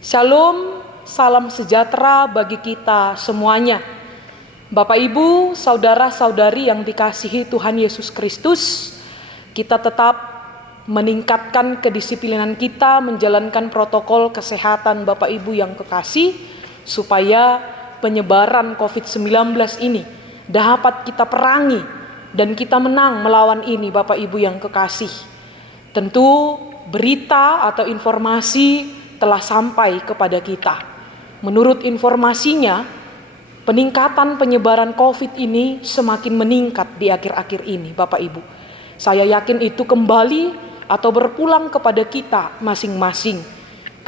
Shalom, salam sejahtera bagi kita semuanya. Bapak Ibu, saudara-saudari yang dikasihi Tuhan Yesus Kristus, kita tetap meningkatkan kedisiplinan kita menjalankan protokol kesehatan Bapak Ibu yang kekasih, supaya penyebaran COVID-19 ini dapat kita perangi dan kita menang melawan ini Bapak Ibu yang kekasih. Tentu berita atau informasi telah sampai kepada kita. Menurut informasinya, peningkatan penyebaran COVID ini semakin meningkat di akhir-akhir ini, Bapak Ibu. Saya yakin itu kembali atau berpulang kepada kita masing-masing.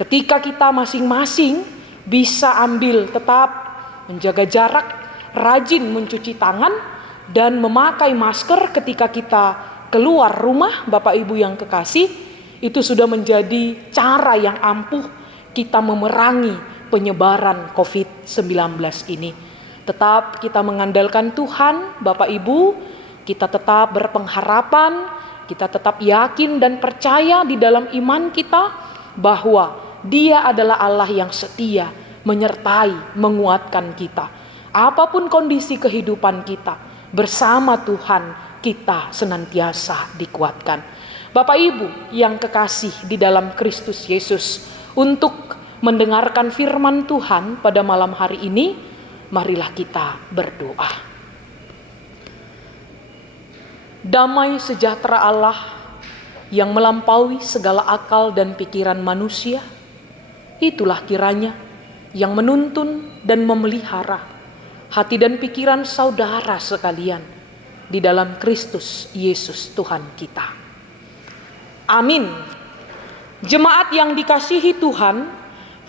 Ketika kita masing-masing bisa ambil tetap menjaga jarak, rajin mencuci tangan, dan memakai masker ketika kita keluar rumah, Bapak Ibu yang kekasih, itu sudah menjadi cara yang ampuh kita memerangi penyebaran COVID-19 ini. Tetap kita mengandalkan Tuhan, Bapak Ibu, kita tetap berpengharapan, kita tetap yakin dan percaya di dalam iman kita bahwa Dia adalah Allah yang setia, menyertai, menguatkan kita. Apapun kondisi kehidupan kita, bersama Tuhan kita senantiasa dikuatkan. Bapak Ibu yang kekasih di dalam Kristus Yesus, untuk mendengarkan firman Tuhan pada malam hari ini, marilah kita berdoa. Damai sejahtera Allah yang melampaui segala akal dan pikiran manusia, itulah kiranya yang menuntun dan memelihara hati dan pikiran saudara sekalian di dalam Kristus Yesus Tuhan kita. Amin. Jemaat yang dikasihi Tuhan,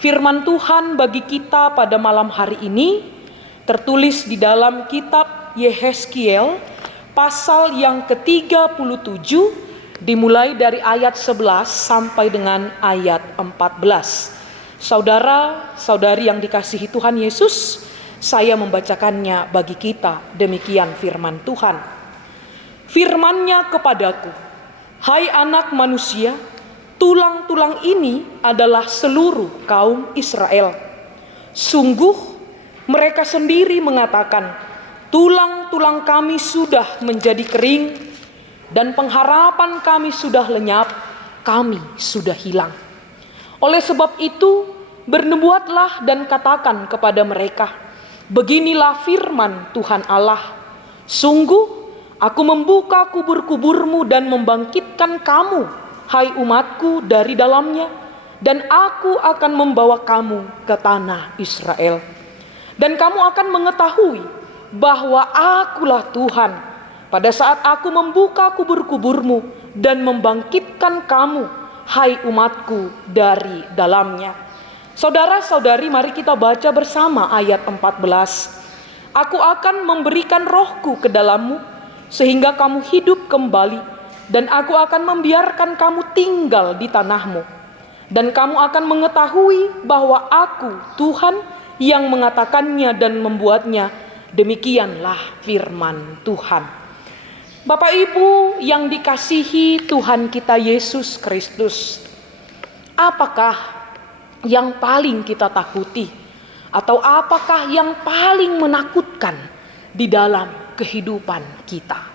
firman Tuhan bagi kita pada malam hari ini tertulis di dalam kitab Yehezkiel pasal yang ke-37, dimulai dari ayat 11 sampai dengan ayat 14. Saudara-saudari yang dikasihi Tuhan Yesus, saya membacakannya bagi kita. Demikian firman Tuhan. Firman-Nya kepadaku, hai anak manusia, tulang-tulang ini adalah seluruh kaum Israel. Sungguh mereka sendiri mengatakan, tulang-tulang kami sudah menjadi kering dan pengharapan kami sudah lenyap, kami sudah hilang. Oleh sebab itu, bernubuatlah dan katakan kepada mereka, beginilah firman Tuhan Allah, sungguh aku membuka kubur-kuburmu dan membangkitkan kamu, hai umatku, dari dalamnya, dan aku akan membawa kamu ke tanah Israel. Dan kamu akan mengetahui bahwa akulah Tuhan, pada saat aku membuka kubur-kuburmu dan membangkitkan kamu, hai umatku, dari dalamnya. Saudara-saudari, mari kita baca bersama ayat 14. Aku akan memberikan rohku ke dalammu, sehingga kamu hidup kembali, dan aku akan membiarkan kamu tinggal di tanahmu. Dan kamu akan mengetahui bahwa aku Tuhan yang mengatakannya dan membuatnya. Demikianlah firman Tuhan. Bapak Ibu yang dikasihi Tuhan kita Yesus Kristus, apakah yang paling kita takuti? Atau apakah yang paling menakutkan di dalam kehidupan kita?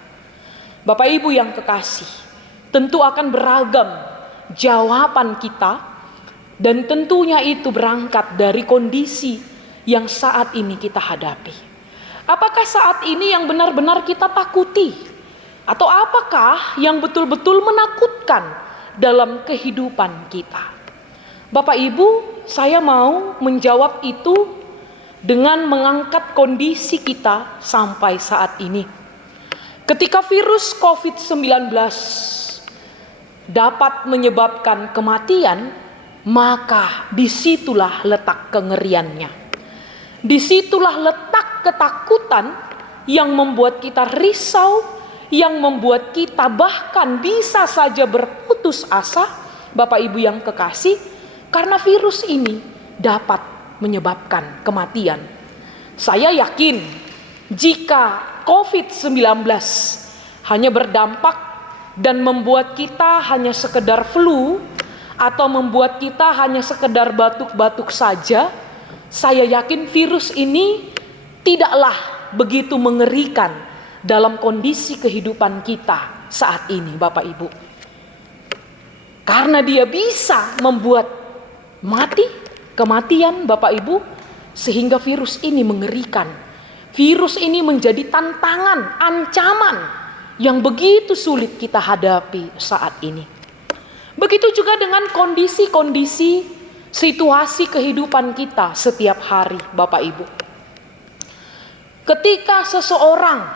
Bapak Ibu yang kekasih, tentu akan beragam jawaban kita, dan tentunya itu berangkat dari kondisi yang saat ini kita hadapi. Apakah saat ini yang benar-benar kita takuti? Atau apakah yang betul-betul menakutkan dalam kehidupan kita? Bapak Ibu, saya mau menjawab itu dengan mengangkat kondisi kita sampai saat ini. Ketika virus COVID-19 dapat menyebabkan kematian, maka disitulah letak kengeriannya. Disitulah letak ketakutan yang membuat kita risau, yang membuat kita bahkan bisa saja berputus asa, Bapak Ibu yang kekasih, karena virus ini dapat menyebabkan kematian. Saya yakin jika COVID-19 hanya berdampak dan membuat kita hanya sekedar flu atau membuat kita hanya sekedar batuk-batuk saja, saya yakin virus ini tidaklah begitu mengerikan dalam kondisi kehidupan kita saat ini, Bapak Ibu. Karena dia bisa membuat kematian Bapak Ibu, sehingga virus ini mengerikan. Virus ini menjadi tantangan, ancaman yang begitu sulit kita hadapi saat ini. Begitu juga dengan kondisi-kondisi situasi kehidupan kita setiap hari, Bapak Ibu. Ketika seseorang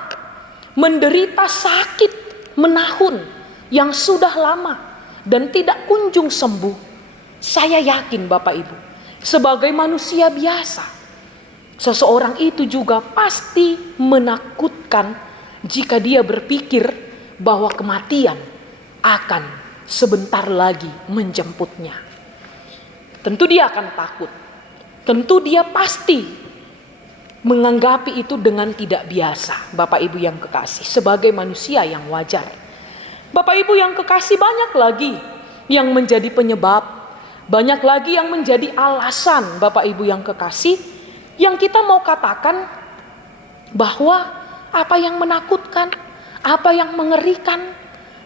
menderita sakit menahun yang sudah lama dan tidak kunjung sembuh, saya yakin Bapak Ibu, sebagai manusia biasa, seseorang itu juga pasti menakutkan jika dia berpikir bahwa kematian akan sebentar lagi menjemputnya. Tentu dia akan takut. Tentu dia pasti menganggapi itu dengan tidak biasa, Bapak Ibu yang kekasih, sebagai manusia yang wajar. Bapak Ibu yang kekasih, banyak lagi yang menjadi penyebab, banyak lagi yang menjadi alasan, Bapak Ibu yang kekasih, yang kita mau katakan bahwa apa yang menakutkan, apa yang mengerikan,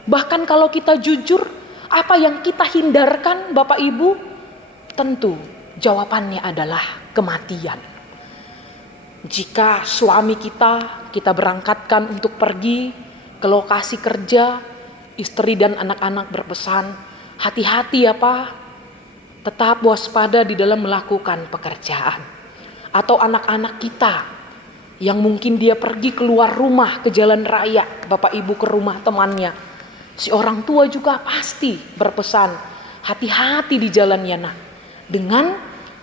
bahkan kalau kita jujur, apa yang kita hindarkan, Bapak Ibu, tentu jawabannya adalah kematian. Jika suami kita berangkatkan untuk pergi ke lokasi kerja, istri dan anak-anak berpesan, hati-hati ya Pak, tetap waspada di dalam melakukan pekerjaan. Atau anak-anak kita yang mungkin dia pergi keluar rumah ke jalan raya, Bapak Ibu ke rumah temannya, si orang tua juga pasti berpesan, hati-hati di jalan ya nak. Dengan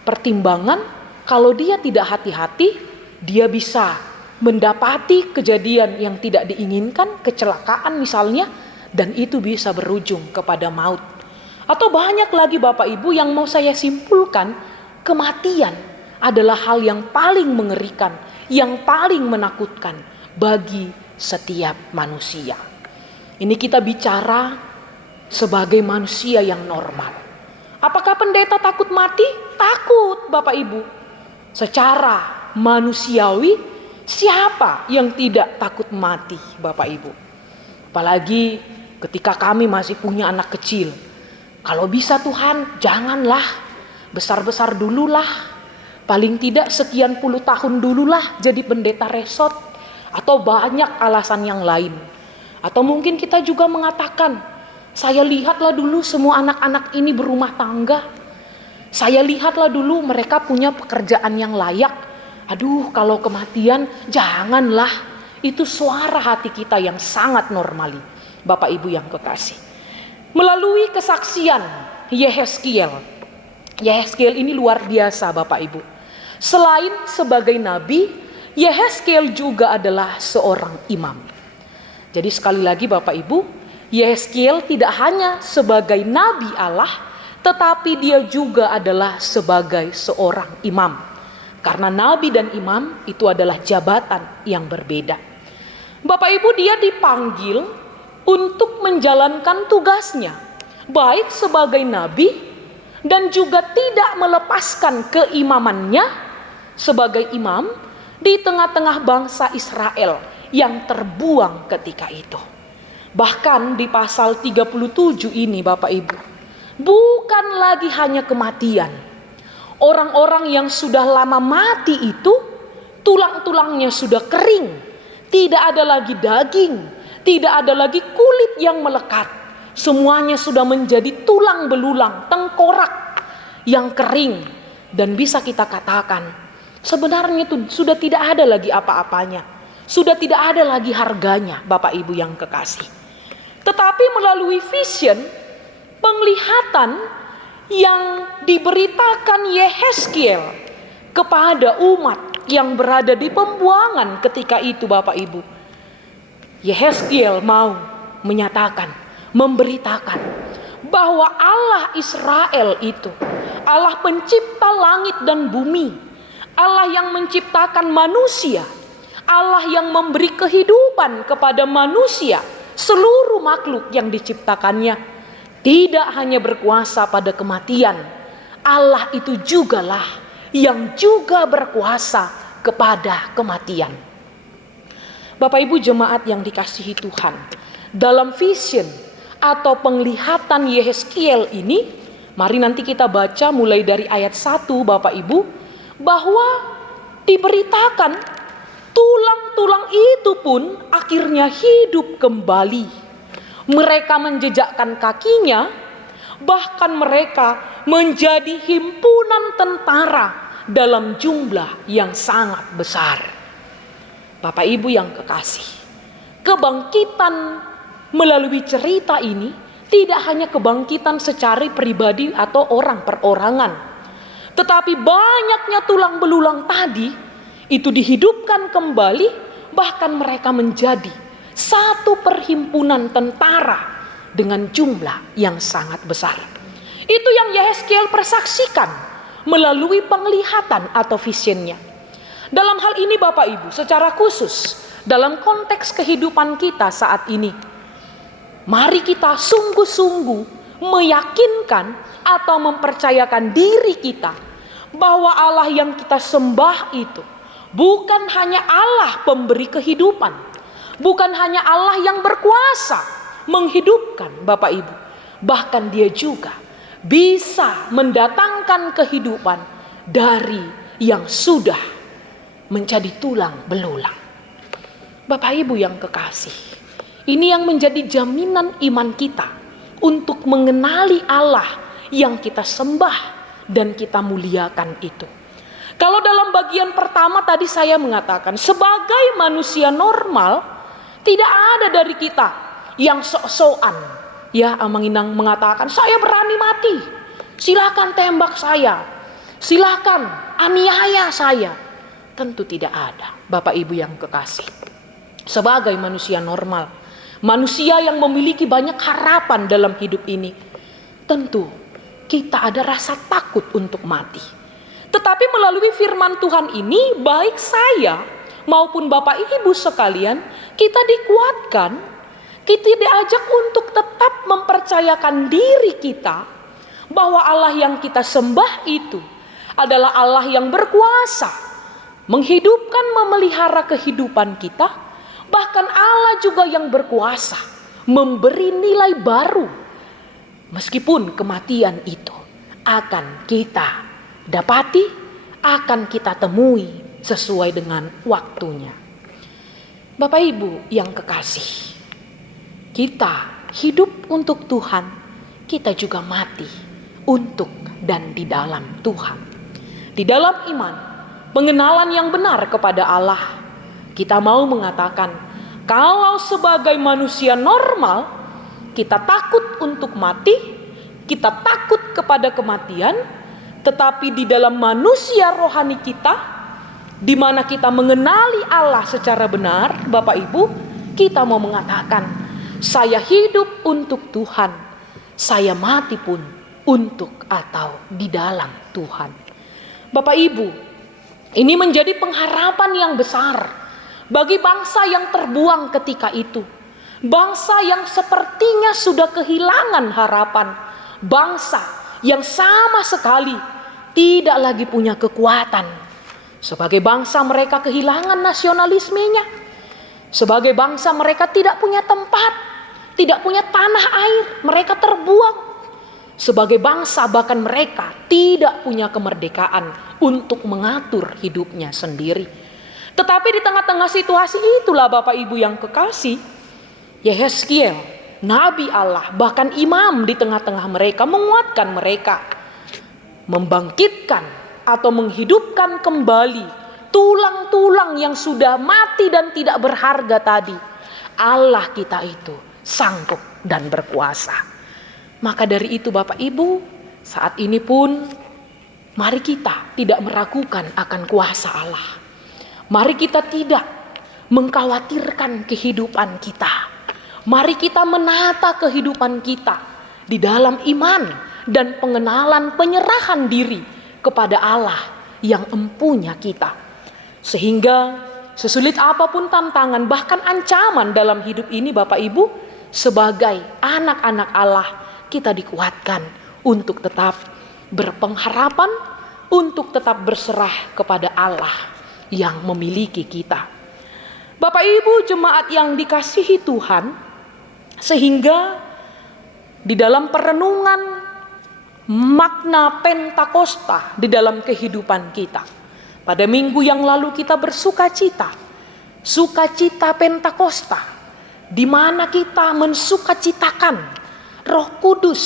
pertimbangan kalau dia tidak hati-hati, dia bisa mendapati kejadian yang tidak diinginkan, kecelakaan misalnya, dan itu bisa berujung kepada maut. Atau banyak lagi Bapak Ibu yang mau saya simpulkan, kematian adalah hal yang paling mengerikan, yang paling menakutkan bagi setiap manusia. Ini kita bicara sebagai manusia yang normal. Apakah pendeta takut mati? Takut Bapak Ibu. Secara manusiawi, siapa yang tidak takut mati Bapak Ibu? Apalagi ketika kami masih punya anak kecil. Kalau bisa Tuhan, janganlah besar-besar dululah. Paling tidak sekian puluh tahun dululah jadi pendeta resort. Atau banyak alasan yang lain. Atau mungkin kita juga mengatakan, saya lihatlah dulu semua anak-anak ini berumah tangga. Saya lihatlah dulu mereka punya pekerjaan yang layak. Aduh, kalau kematian janganlah. Itu suara hati kita yang sangat normali, Bapak Ibu yang kekasih. Melalui kesaksian Yehezkiel ini luar biasa Bapak Ibu. Selain sebagai nabi, Yehezkiel juga adalah seorang imam. Jadi sekali lagi Bapak Ibu, Yehezkiel tidak hanya sebagai nabi Allah, tetapi dia juga adalah sebagai seorang imam. Karena nabi dan imam itu adalah jabatan yang berbeda. Bapak Ibu, dia dipanggil untuk menjalankan tugasnya, baik sebagai nabi dan juga tidak melepaskan keimamannya sebagai imam di tengah-tengah bangsa Israel yang terbuang ketika itu. Bahkan di pasal 37 ini Bapak Ibu, bukan lagi hanya kematian. Orang-orang yang sudah lama mati itu, tulang-tulangnya sudah kering, tidak ada lagi daging, tidak ada lagi kulit yang melekat. Semuanya sudah menjadi tulang belulang, tengkorak yang kering. Dan bisa kita katakan, sebenarnya itu sudah tidak ada lagi apa-apanya. Sudah tidak ada lagi harganya Bapak Ibu yang kekasih. Tetapi melalui vision, penglihatan yang diberitakan Yehezkiel kepada umat yang berada di pembuangan ketika itu Bapak Ibu, Yehezkiel mau menyatakan, memberitakan bahwa Allah Israel itu Allah pencipta langit dan bumi, Allah yang menciptakan manusia, Allah yang memberi kehidupan kepada manusia, seluruh makhluk yang diciptakannya. tidak hanya berkuasa pada kematian, Allah itu jugalah yang juga berkuasa kepada kematian. Bapak Ibu jemaat yang dikasihi Tuhan, dalam vision atau penglihatan Yehezkiel ini, mari nanti kita baca mulai dari ayat 1 Bapak Ibu, bahwa diberitakan tulang-tulang itu pun akhirnya hidup kembali. Mereka menjejakkan kakinya, bahkan mereka menjadi himpunan tentara dalam jumlah yang sangat besar. Bapak Ibu yang kekasih, kebangkitan melalui cerita ini tidak hanya kebangkitan secara pribadi atau orang perorangan, tetapi banyaknya tulang belulang tadi itu dihidupkan kembali, bahkan mereka menjadi satu perhimpunan tentara dengan jumlah yang sangat besar. Itu yang Yehezkiel persaksikan melalui penglihatan atau visionnya. Dalam hal ini Bapak Ibu, secara khusus dalam konteks kehidupan kita saat ini, mari kita sungguh-sungguh meyakinkan atau mempercayakan diri kita bahwa Allah yang kita sembah itu bukan hanya Allah pemberi kehidupan, bukan hanya Allah yang berkuasa menghidupkan Bapak Ibu, bahkan Dia juga bisa mendatangkan kehidupan dari yang sudah menjadi tulang belulang. Bapak Ibu yang kekasih, ini yang menjadi jaminan iman kita untuk mengenali Allah yang kita sembah dan kita muliakan itu. Kalau dalam bagian pertama tadi saya mengatakan, sebagai manusia normal, tidak ada dari kita yang sok-sokan. Ya, Amang Inang mengatakan, saya berani mati, silakan tembak saya, silakan aniaya saya. Tentu tidak ada, Bapak Ibu yang kekasih. Sebagai manusia normal, manusia yang memiliki banyak harapan dalam hidup ini, tentu kita ada rasa takut untuk mati. Tetapi melalui firman Tuhan ini, baik saya maupun Bapak Ibu sekalian, kita dikuatkan, kita diajak untuk tetap mempercayakan diri kita bahwa Allah yang kita sembah itu adalah Allah yang berkuasa menghidupkan, memelihara kehidupan kita. Bahkan Allah juga yang berkuasa memberi nilai baru, meskipun kematian itu akan kita dapati, akan kita temui sesuai dengan waktunya. Bapak Ibu yang kekasih, kita hidup untuk Tuhan, kita juga mati untuk dan di dalam Tuhan. Di dalam iman, pengenalan yang benar kepada Allah, kita mau mengatakan, kalau sebagai manusia normal, kita takut untuk mati, kita takut kepada kematian, tetapi di dalam manusia rohani kita, di mana kita mengenali Allah secara benar, Bapak Ibu, kita mau mengatakan, saya hidup untuk Tuhan, saya mati pun untuk atau di dalam Tuhan. Bapak Ibu, ini menjadi pengharapan yang besar bagi bangsa yang terbuang ketika itu. Bangsa yang sepertinya sudah kehilangan harapan. Bangsa yang sama sekali tidak lagi punya kekuatan. Sebagai bangsa mereka kehilangan nasionalismenya. Sebagai bangsa mereka tidak punya tempat, tidak punya tanah air, mereka terbuang. Sebagai bangsa bahkan mereka tidak punya kemerdekaan untuk mengatur hidupnya sendiri. Tetapi di tengah-tengah situasi itulah Bapak Ibu yang kekasih, Yehezkiel, Nabi Allah, bahkan imam di tengah-tengah mereka menguatkan mereka, membangkitkan atau menghidupkan kembali tulang-tulang yang sudah mati dan tidak berharga tadi. Allah kita itu sanggup dan berkuasa. Maka dari itu Bapak Ibu, saat ini pun mari kita tidak meragukan akan kuasa Allah. Mari kita tidak mengkhawatirkan kehidupan kita. Mari kita menata kehidupan kita di dalam iman dan pengenalan penyerahan diri kepada Allah yang empunya kita. Sehingga sesulit apapun tantangan, bahkan ancaman dalam hidup ini Bapak Ibu, sebagai anak-anak Allah, kita dikuatkan untuk tetap berpengharapan, untuk tetap berserah kepada Allah yang memiliki kita. Bapak Ibu jemaat yang dikasihi Tuhan, sehingga di dalam perenungan makna Pentakosta di dalam kehidupan kita, pada minggu yang lalu kita bersukacita, sukacita Pentakosta, di mana kita mensukacitakan Roh Kudus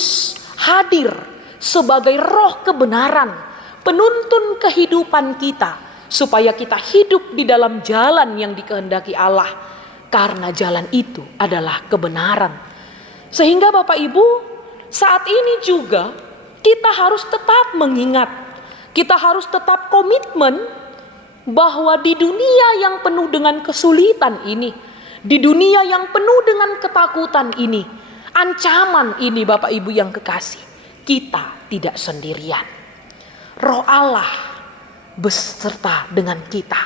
hadir sebagai roh kebenaran, penuntun kehidupan kita, supaya kita hidup di dalam jalan yang dikehendaki Allah, karena jalan itu adalah kebenaran. Sehingga Bapak Ibu, saat ini juga kita harus tetap mengingat, kita harus tetap komitmen bahwa di dunia yang penuh dengan kesulitan ini, di dunia yang penuh dengan ketakutan ini, ancaman ini Bapak Ibu yang kekasih, kita tidak sendirian. Roh Allah beserta dengan kita.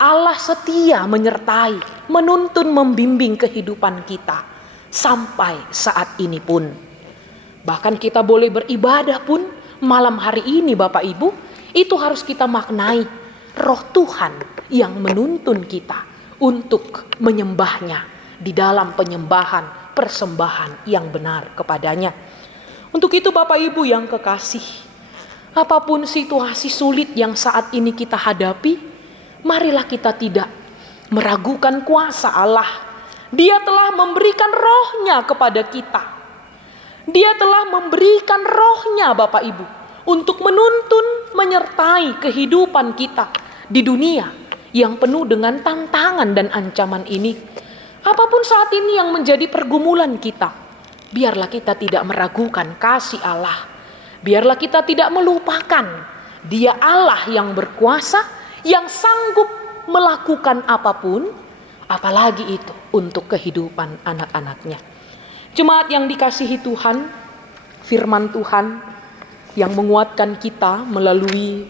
Allah setia menyertai, menuntun, membimbing kehidupan kita sampai saat ini pun. Bahkan kita boleh beribadah pun malam hari ini Bapak Ibu, itu harus kita maknai Roh Tuhan yang menuntun kita untuk menyembahnya di dalam penyembahan, persembahan yang benar kepadanya. Untuk itu Bapak Ibu yang kekasih, apapun situasi sulit yang saat ini kita hadapi, marilah kita tidak meragukan kuasa Allah. Dia telah memberikan rohnya kepada kita. Dia telah memberikan rohnya Bapak Ibu untuk menuntun, menyertai kehidupan kita di dunia yang penuh dengan tantangan dan ancaman ini. Apapun saat ini yang menjadi pergumulan kita, biarlah kita tidak meragukan kasih Allah. Biarlah kita tidak melupakan Dia Allah yang berkuasa, yang sanggup melakukan apapun, apalagi itu untuk kehidupan anak-anaknya. Jemaat yang dikasihi Tuhan, firman Tuhan yang menguatkan kita melalui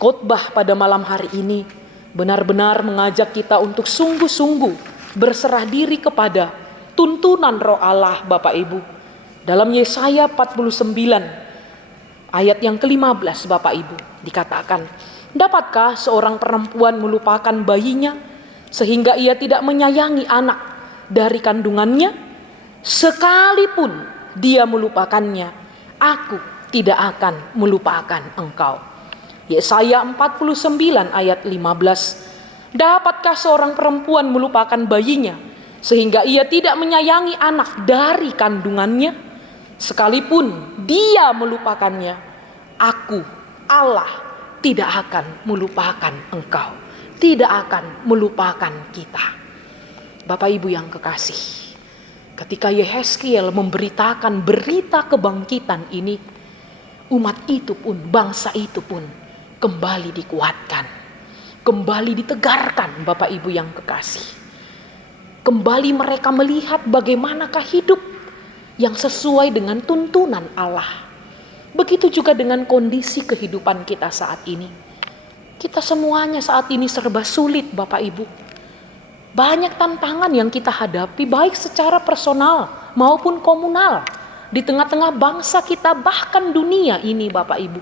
khotbah pada malam hari ini benar-benar mengajak kita untuk sungguh-sungguh berserah diri kepada tuntunan Roh Allah Bapak Ibu. Dalam Yesaya 49 ayat yang ke-15 Bapak Ibu dikatakan, dapatkah seorang perempuan melupakan bayinya sehingga ia tidak menyayangi anak dari kandungannya? Sekalipun dia melupakannya, aku tidak akan melupakan engkau. Yesaya 49 ayat 15. Dapatkah seorang perempuan melupakan bayinya sehingga ia tidak menyayangi anak dari kandungannya? Sekalipun dia melupakannya, aku Allah tidak akan melupakan engkau, tidak akan melupakan kita. Bapak Ibu yang kekasih, ketika Yehezkiel memberitakan berita kebangkitan ini, umat itu pun, bangsa itu pun kembali dikuatkan, kembali ditegarkan Bapak Ibu yang kekasih. Kembali mereka melihat bagaimanakah hidup yang sesuai dengan tuntunan Allah. Begitu juga dengan kondisi kehidupan kita saat ini. Kita semuanya saat ini serba sulit Bapak Ibu. Banyak tantangan yang kita hadapi baik secara personal maupun komunal. Di tengah-tengah bangsa kita bahkan dunia ini Bapak Ibu.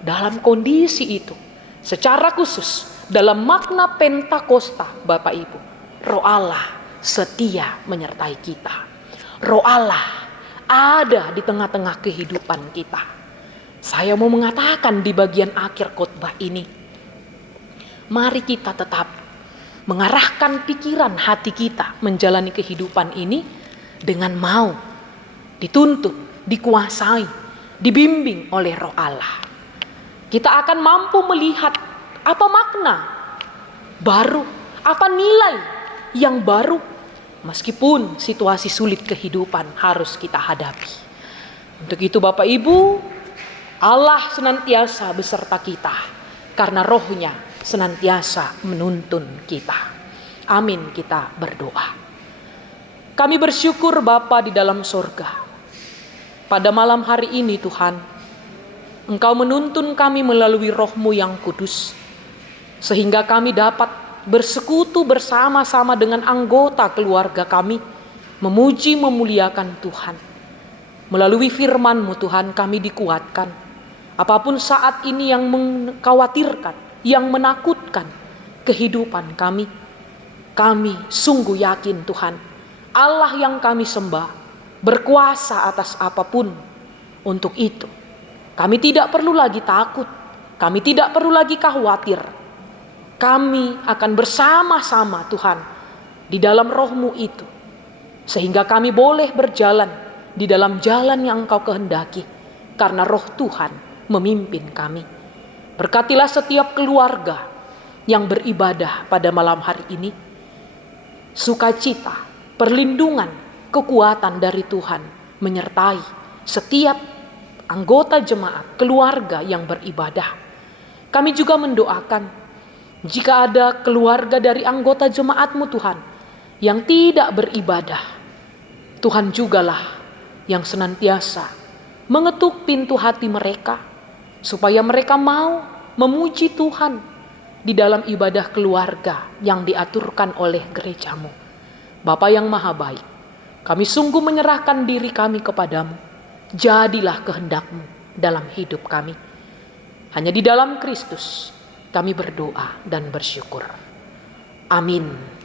Dalam kondisi itu, secara khusus dalam makna Pentakosta Bapak Ibu, Roh Allah setia menyertai kita. Roh Allah ada di tengah-tengah kehidupan kita. Saya mau mengatakan di bagian akhir khotbah ini, mari kita tetap mengarahkan pikiran hati kita menjalani kehidupan ini dengan mau dituntun, dikuasai, dibimbing oleh Roh Allah. Kita akan mampu melihat apa makna baru, apa nilai yang baru, meskipun situasi sulit kehidupan harus kita hadapi. Untuk itu Bapak Ibu, Allah senantiasa beserta kita, karena rohnya senantiasa menuntun kita. Amin, kita berdoa. Kami bersyukur Bapa di dalam sorga, pada malam hari ini Tuhan, Engkau menuntun kami melalui Roh-Mu yang kudus, sehingga kami dapat bersekutu bersama-sama dengan anggota keluarga kami, memuji memuliakan Tuhan. Melalui firman-Mu Tuhan kami dikuatkan. Apapun saat ini yang mengkhawatirkan, yang menakutkan kehidupan kami sungguh yakin Tuhan, Allah yang kami sembah berkuasa atas apapun. Untuk itu, kami tidak perlu lagi takut, kami tidak perlu lagi khawatir. Kami akan bersama-sama Tuhan di dalam Roh-Mu itu, sehingga kami boleh berjalan di dalam jalan yang Engkau kehendaki, karena Roh Tuhan memimpin kami. Berkatilah setiap keluarga yang beribadah pada malam hari ini. Sukacita, perlindungan, kekuatan dari Tuhan menyertai setiap anggota jemaat, keluarga yang beribadah. Kami juga mendoakan jika ada keluarga dari anggota jemaat-Mu Tuhan yang tidak beribadah, Tuhan jugalah yang senantiasa mengetuk pintu hati mereka, supaya mereka mau memuji Tuhan di dalam ibadah keluarga yang diaturkan oleh gereja-Mu. Bapa yang Maha Baik, kami sungguh menyerahkan diri kami kepadamu. Jadilah kehendak-Mu dalam hidup kami. Hanya di dalam Kristus kami berdoa dan bersyukur. Amin.